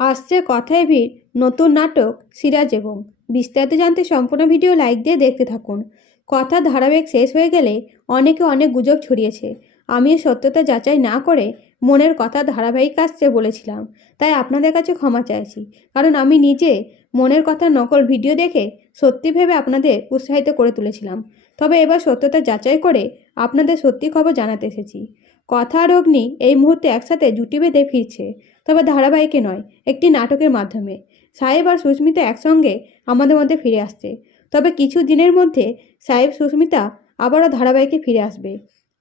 আসছে কথায় ভিড় নতুন নাটক সিরাজ এবং বিস্তারিত জানতে সম্পূর্ণ ভিডিও লাইক দিয়ে দেখতে থাকুন। কথা ধারাবাহিক শেষ হয়ে গেলে অনেকে অনেক গুজব ছড়িয়েছে। আমিও সত্যতা যাচাই না করে মনের কথা ধারাবাহিক আসছে বলেছিলাম, তাই আপনাদের কাছে ক্ষমা চাইছি। কারণ আমি নিজে মনের কথা নকল ভিডিও দেখে সত্যি ভেবে আপনাদের উৎসাহিত করে তুলেছিলাম। তবে এবার সত্যতা যাচাই করে আপনাদের সত্যি খবর জানাতে এসেছি। কথা আর অগ্নি এই মুহূর্তে একসাথে জুটি বেঁধে ফিরছে, তবে ধারাবাহিকে নয়, একটি নাটকের মাধ্যমে। সাহেব আর সুস্মিতা একসঙ্গে আমাদের মধ্যে ফিরে আসছে। তবে কিছু দিনের মধ্যে সাহেব সুস্মিতা আবারও ধারাবাহিকে ফিরে আসবে।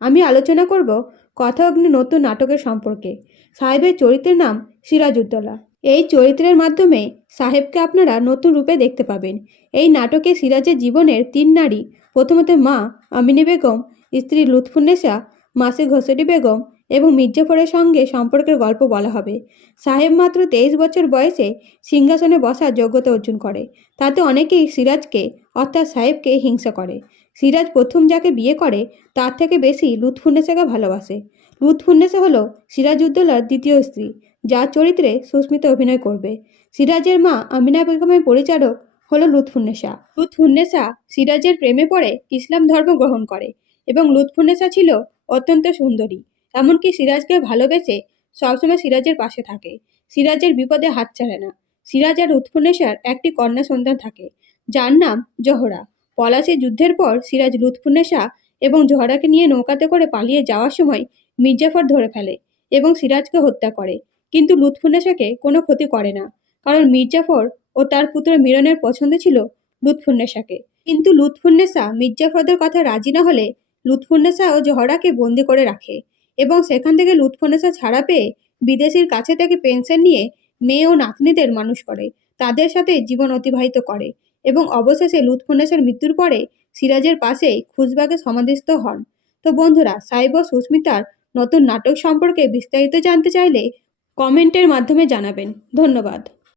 আমি আলোচনা করব কথা অগ্নি নতুন নাটকের সম্পর্কে। সাহেবের চরিত্রের নাম সিরাজউদ্দৌলা। এই চরিত্রের মাধ্যমে সাহেবকে আপনারা নতুন রূপে দেখতে পাবেন। এই নাটকে সিরাজের জীবনের তিন নারী, প্রথমত মা আমিনী বেগম, স্ত্রী লুৎফুন্নেসা, মাসি ঘোষেডি বেগম এবং মির্জাফরের সঙ্গে সম্পর্কের গল্প বলা হবে। সাহেব মাত্র 23 বছর বয়সে সিংহাসনে বসার যোগ্যতা অর্জন করে। তাতে অনেকেই সিরাজকে অর্থাৎ সাহেবকে হিংসা করে। সিরাজ প্রথম যাকে বিয়ে করে তার থেকে বেশি লুৎফুন্নেসাকে ভালোবাসে। লুৎফুন্নেসা হলো সিরাজউদ্দৌলার দ্বিতীয় স্ত্রী, যার চরিত্রে সুস্মিতা অভিনয় করবে। সিরাজের মা আমিনা বেগমের পরিচারক হলো লুৎফুন্নেসা। লুৎফুন্নেসা সিরাজের প্রেমে পড়ে ইসলাম ধর্ম গ্রহণ করে এবং লুৎফুন্নেসা ছিল অত্যন্ত সুন্দরী। এমনকি সিরাজকে ভালোবেসে সবসময় সিরাজের পাশে থাকে। সিরাজের বিপদে হাত ছাড়ে না। সিরাজ আর লুৎফুন্নেসার একটি কন্যা সন্তান থাকে, যার নাম জোহরা। পলাশী যুদ্ধের পর সিরাজ লুৎফুন্নেসা এবং জোহরাকে নিয়ে নৌকাতে করে পালিয়ে যাওয়ার সময় মির্জাফর ধরে ফেলে এবং সিরাজকে হত্যা করে। কিন্তু লুৎফুন্নেসাকে কোনো ক্ষতি করে না, কারণ মির্জাফর ও তার পুত্র মিরনের পছন্দ ছিল লুৎফুন্নেসাকে। কিন্তু লুৎফুন্নেসা মির্জাফরদের কথা রাজি না হলে লুৎফুন্নেসা ও জোহরাকে বন্দি করে রাখে এবং সেখান থেকে লুৎফুন্নেসা ছাড়া পেয়ে বিদেশির কাছে থেকে পেনশন নিয়ে মেয়ে ও নাতনিদের মানুষ করে, তাদের সাথে জীবন অতিবাহিত করে এবং অবশেষে লুৎফুন্নেসার মৃত্যুর পরে সিরাজের পাশেই খুশবাগে সমাধিস্থ হন। তো বন্ধুরা, সাহেব ও সুস্মিতার নতুন নাটক সম্পর্কে বিস্তারিত জানতে চাইলে কমেন্টের মাধ্যমে জানাবেন। ধন্যবাদ।